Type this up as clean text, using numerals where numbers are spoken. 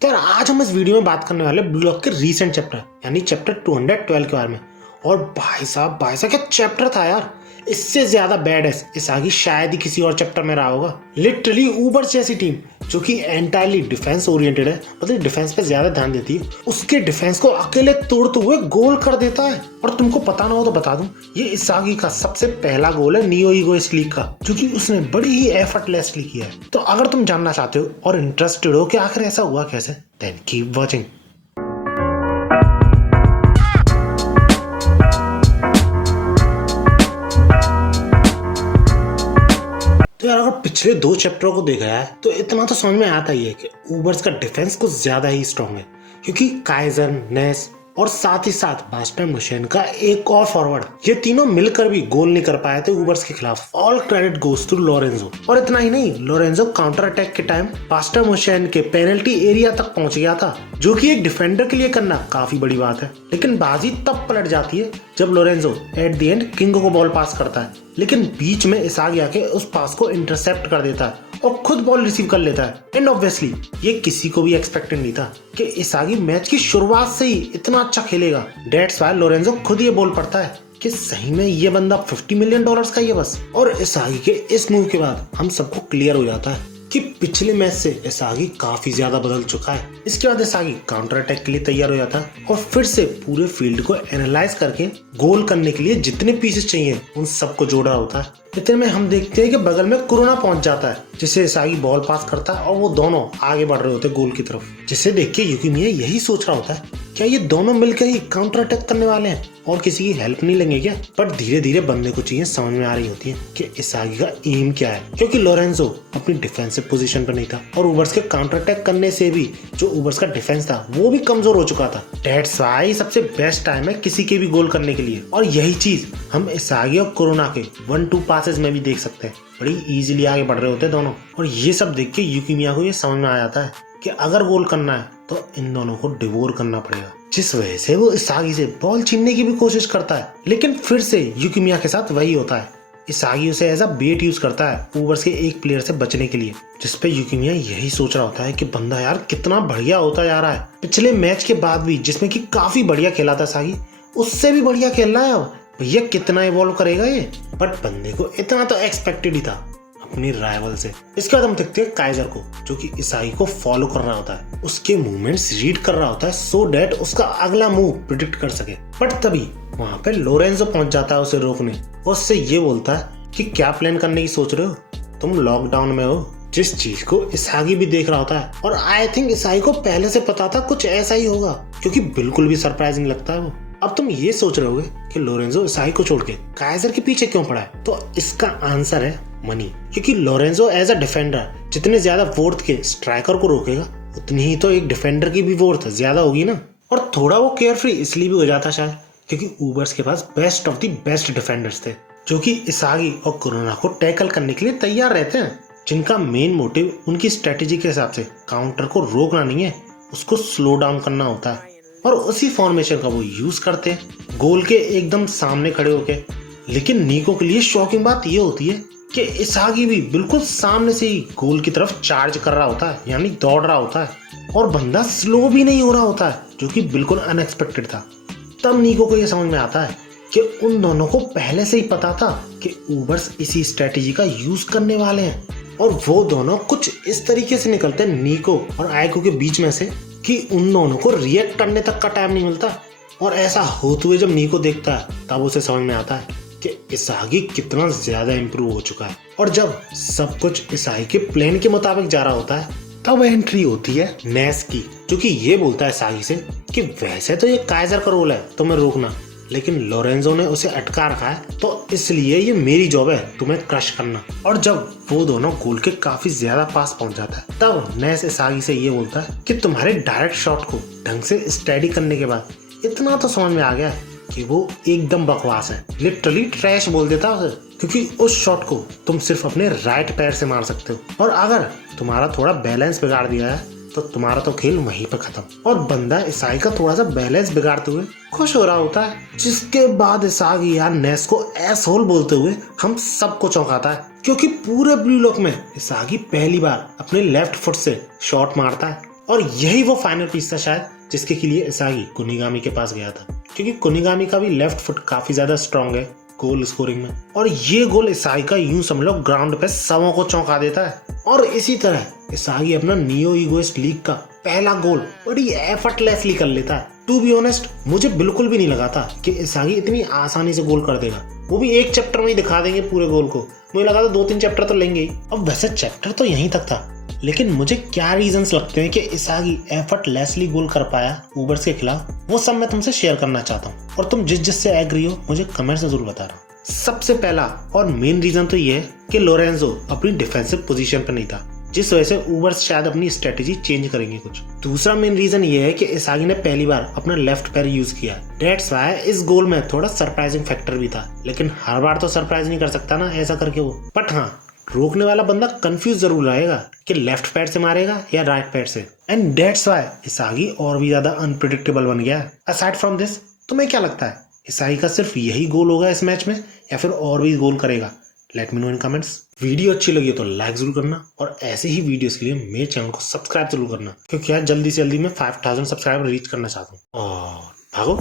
तो यार आज हम इस वीडियो में बात करने वाले ब्लू लॉक के रीसेंट चैप्टर यानी चैप्टर 212 के बारे में। और भाई साहब क्या चैप्टर था यार। इससे ज्यादा बैड इस आगे शायद ही किसी और चैप्टर में रहा होगा। लिटरली ऊबर जैसी टीम जो कि एंटायरली डिफेंस ओरिएंटेड है, मतलब डिफेंस पे ज्यादा ध्यान देती है, उसके डिफेंस को अकेले तोड़ते हुए गोल कर देता है। और तुमको पता ना हो तो बता दूं, ये इसागी का सबसे पहला गोल है नियो ईगोइस्ट लीग का, जो कि उसने बड़ी ही एफर्टलेसली किया है। तो अगर तुम जानना चाहते हो और इंटरेस्टेड हो कि आखिर ऐसा हुआ कैसे, देन कीप वॉचिंग। तो यार अगर पिछले दो चैप्टरों को देखा है तो इतना तो समझ में आता ही है कि ऊबर्स का डिफेंस कुछ ज्यादा ही स्ट्रांग है, क्योंकि काइजर, नेस और साथ ही साथ बास्टर मुशेन का एक और फॉरवर्ड, ये तीनों मिलकर भी गोल नहीं कर पाए थे ऊबर्स के खिलाफ। All credit goes to Lorenzo. और इतना ही नहीं, लोरेंजो काउंटर अटैक के टाइम बास्टर मुशेन के पेनल्टी एरिया तक पहुंच गया था, जो कि एक डिफेंडर के लिए करना काफी बड़ी बात है। लेकिन बाजी तब पलट जाती है जब Lorenzo at the end king को बॉल पास करता है, लेकिन बीच में इसागी आके उस पास को इंटरसेप्ट कर देता है और खुद बॉल रिसीव कर लेता है। एंड ऑब्वियसली ये किसी को भी एक्सपेक्टेड नहीं था कि इसागी मैच की शुरुआत से ही इतना अच्छा खेलेगा। दैट्स व्हाई लोरेंजो खुद ये बोल पड़ता है कि सही में ये बंदा $50 मिलियन का ये बस। और इसागी के इस मूव के बाद हम सबको क्लियर हो जाता है कि पिछले मैच से इसागी काफी ज्यादा बदल चुका है। इसके बाद इसागी काउंटर अटैक के लिए तैयार हो जाता है और फिर से पूरे फील्ड को एनालाइज करके गोल करने के लिए जितने पीसेस चाहिए उन सबको जोड़ा होता है। इतने में हम देखते हैं कि बगल में कोरोना पहुंच जाता है, जिससे इसागी बॉल पास करता है और वो दोनों आगे बढ़ रहे होते हैं गोल की तरफ, जिसे देख के यूकीमिया यही सोच रहा होता है क्या ये दोनों मिलकर ही काउंटर अटैक करने वाले हैं और किसी की हेल्प नहीं लेंगे क्या। पर धीरे धीरे बंदे को चीजें समझ में आ रही होती है कि इसागी का एम क्या है, क्योंकि लोरेंजो अपनी डिफेंसिव पोजीशन पर नहीं था और ऊबर्स के काउंटर अटैक करने से भी जो ऊबर्स का डिफेंस था वो भी कमजोर हो चुका था। दैट्स व्हाई सबसे बेस्ट टाइम है किसी के भी गोल करने के लिए। और यही चीज हम इसागी और कोरोना के 1-2 पासेस में भी देख सकते हैं। बड़ी इजीली आगे बढ़ रहे होते हैं दोनों। और ये सब देख के यूकीमिया को ये समझ में आ जाता है कि अगर गोल करना है तो इन दोनों को डिवोर करना पड़ेगा, जिस वजह से वो इसागी से बॉल छीनने की भी कोशिश करता है। लेकिन फिर से यूकीमिया के साथ वही होता है, इसागी उसे एज अ बेट यूज करता है ऊबर्स के एक प्लेयर से बचने के लिए, जिसपे यूकीमिया यही सोच रहा होता है कि बंदा यार कितना बढ़िया होता जा रहा है। पिछले मैच के बाद भी जिसमें कि काफी बढ़िया खेला था इसागी, उससे भी बढ़िया खेल रहा है अब। भैया कितना इवॉल्व करेगा ये। बट बंदे को इतना तो एक्सपेक्टेड ही था अपनी राइवल से। इसके बाद हम देखते हैं काइजर को, जो कि इसागी को फॉलो कर रहा होता है, उसके मूवमेंट्स रीड कर रहा होता है सो दैट उसका अगला मूव प्रिडिक्ट कर सके। बट तभी वहां पे लोरेंजो पहुंच जाता है उसे रोकने और उससे ये बोलता है कि क्या प्लान करने की सोच रहे हो, तुम लॉकडाउन में हो। जिस चीज को इसागी भी देख रहा होता है और आई थिंक इसागी को पहले से पता था कुछ ऐसा ही होगा, क्योंकि बिल्कुल भी सरप्राइजिंग लगता है वो। अब तुम ये सोच रहे होगे कि लोरेंजो इसागी को छोड़ के काइजर के पीछे क्यों पड़ा है, तो इसका आंसर है मनी। क्योंकि लोरेंजो एज अ डिफेंडर जितने ज्यादा वोर्थ के स्ट्राइकर को रोकेगा उतनी ही तो एक डिफेंडर की भी वोर्थ ज्यादा होगी ना। और थोड़ा वो केयर फ्री इसलिए भी हो जाता शायद क्योंकि ऊबर्स के पास best of the best defenders थे, जो कि इसागी और कोरोना को टैकल करने के लिए तैयार रहते हैं, जिनका मेन मोटिव उनकी स्ट्रेटेजी के हिसाब से काउंटर को रोकना नहीं है, उसको स्लो डाउन करना होता है। और उसी फॉर्मेशन का वो यूज करते हैं गोल के एकदम सामने खड़े होके। लेकिन नीको के लिए शॉकिंग बात ये होती है कि इसागी भी बिल्कुल सामने से ही गोल की तरफ चार्ज कर रहा होता है, यानी दौड़ रहा होता है, और बंदा स्लो भी नहीं हो रहा होता है, जो कि बिल्कुल अनएक्सपेक्टेड था। तब नीको को ये समझ में आता है कि उन दोनों को पहले से ही पता था कि ऊबर्स इसी स्ट्रेटेजी का यूज करने वाले हैं, और वो दोनों कुछ इस तरीके से निकलते हैं नीको और आइको के बीच में से कि उन दोनों को रिएक्ट करने तक का टाइम नहीं मिलता। और ऐसा होते हुए जब नीको देखता है तब उसे समझ में आता है कि इसागी कितना ज्यादा इम्प्रूव हो चुका है। और जब सब कुछ इसागी के प्लान के मुताबिक जा रहा होता है तब एंट्री होती है नेस की, जो कि ये बोलता है इसागी से कि वैसे तो ये काइजर का रोल है तुम्हें रोकना, लेकिन लोरेंजो ने उसे अटका रखा है, तो इसलिए ये मेरी जॉब है तुम्हें क्रश करना। और जब वो दोनों गोल के काफी ज्यादा पास पहुंच जाता है तब नेस इसागी से ये बोलता है कि तुम्हारे डायरेक्ट शॉट को ढंग से स्टडी करने के बाद इतना तो समझ में आ गया है कि वो एकदम बकवास है, लिटरली ट्रैश बोल देता है उसे, क्योंकि उस शॉट को तुम सिर्फ अपने राइट पैर से मार सकते हो, और अगर तुम्हारा थोड़ा बैलेंस बिगाड़ दिया है तो तुम्हारा तो खेल वहीं पर खत्म। और बंदा इसागी का थोड़ा सा बैलेंस बिगाड़ते हुए खुश हो रहा होता है, जिसके बाद इसागी यार नेस को एसहोल बोलते हुए हम सबको चौंकाता है, क्योंकि पूरे ब्लू लॉक में इसागी पहली बार अपने लेफ्ट फुट से शॉट मारता है और यही वो फाइनल पीस था शायद जिसके लिए इसागी कुनिगामी के पास गया था, क्योंकि कुनिगामी का भी लेफ्ट फुट काफी ज्यादा स्ट्रांग है गोल स्कोरिंग में, और ये गोल इसागी का यूं समझ लो ग्राउंड पे सबों को चौंका देता है। और इसी तरह इसागी अपना नियो ईगोइस्ट लीग का पहला गोल बड़ी एफर्टलेसली कर लेता है। टू बी ऑनेस्ट, मुझे बिल्कुल भी नहीं लगा था कि इसागी इतनी आसानी से गोल कर देगा, वो भी एक चैप्टर में ही दिखा देंगे पूरे गोल को। मुझे लगा था 2-3 चैप्टर तो लेंगे ही। अब वैसे चैप्टर तो यहीं तक था, लेकिन मुझे क्या रीजंस लगते हैं कि इसागी एफर्टलेसली गोल कर पाया ऊबर्स के खिलाफ, वो सब मैं तुमसे शेयर करना चाहता हूँ, और तुम जिससे एग्री हो मुझे कमेंट से जरूर बता रहा। सबसे पहला और मेन रीजन तो ये है कि लोरेंजो अपनी डिफेंसिव पोजीशन पर नहीं था, जिस वजह से ऊबर्स शायद अपनी स्ट्रेटेजी चेंज करेंगे कुछ। दूसरा मेन रीजन ये है कि इसागी ने पहली बार अपना लेफ्ट पैर यूज किया। दैट्स व्हाई इस गोल में थोड़ा सरप्राइजिंग फैक्टर भी था, लेकिन हर बार तो सरप्राइज नहीं कर सकता ना ऐसा करके वो। बट हाँ, रोकने वाला बंदा कंफ्यूज जरूर रहेगा कि लेफ्ट पैर से मारेगा या राइट पैर से, एंड दैट्स व्हाई इसागी और भी ज्यादा अनप्रिडिक्टेबल बन गया। असाइड फ्रॉम दिस, तुम्हें क्या लगता है इसागी का सिर्फ यही गोल होगा इस मैच में या फिर और भी गोल करेगा? लेट मी नो इन कमेंट्स। वीडियो अच्छी लगी तो लाइक जरूर करना, और ऐसे ही वीडियोस के लिए मेरे चैनल को सब्सक्राइब जरूर करना, क्योंकि यार जल्दी से जल्दी मैं 5000 सब्सक्राइबर रीच करना चाहता हूँ। और भागो।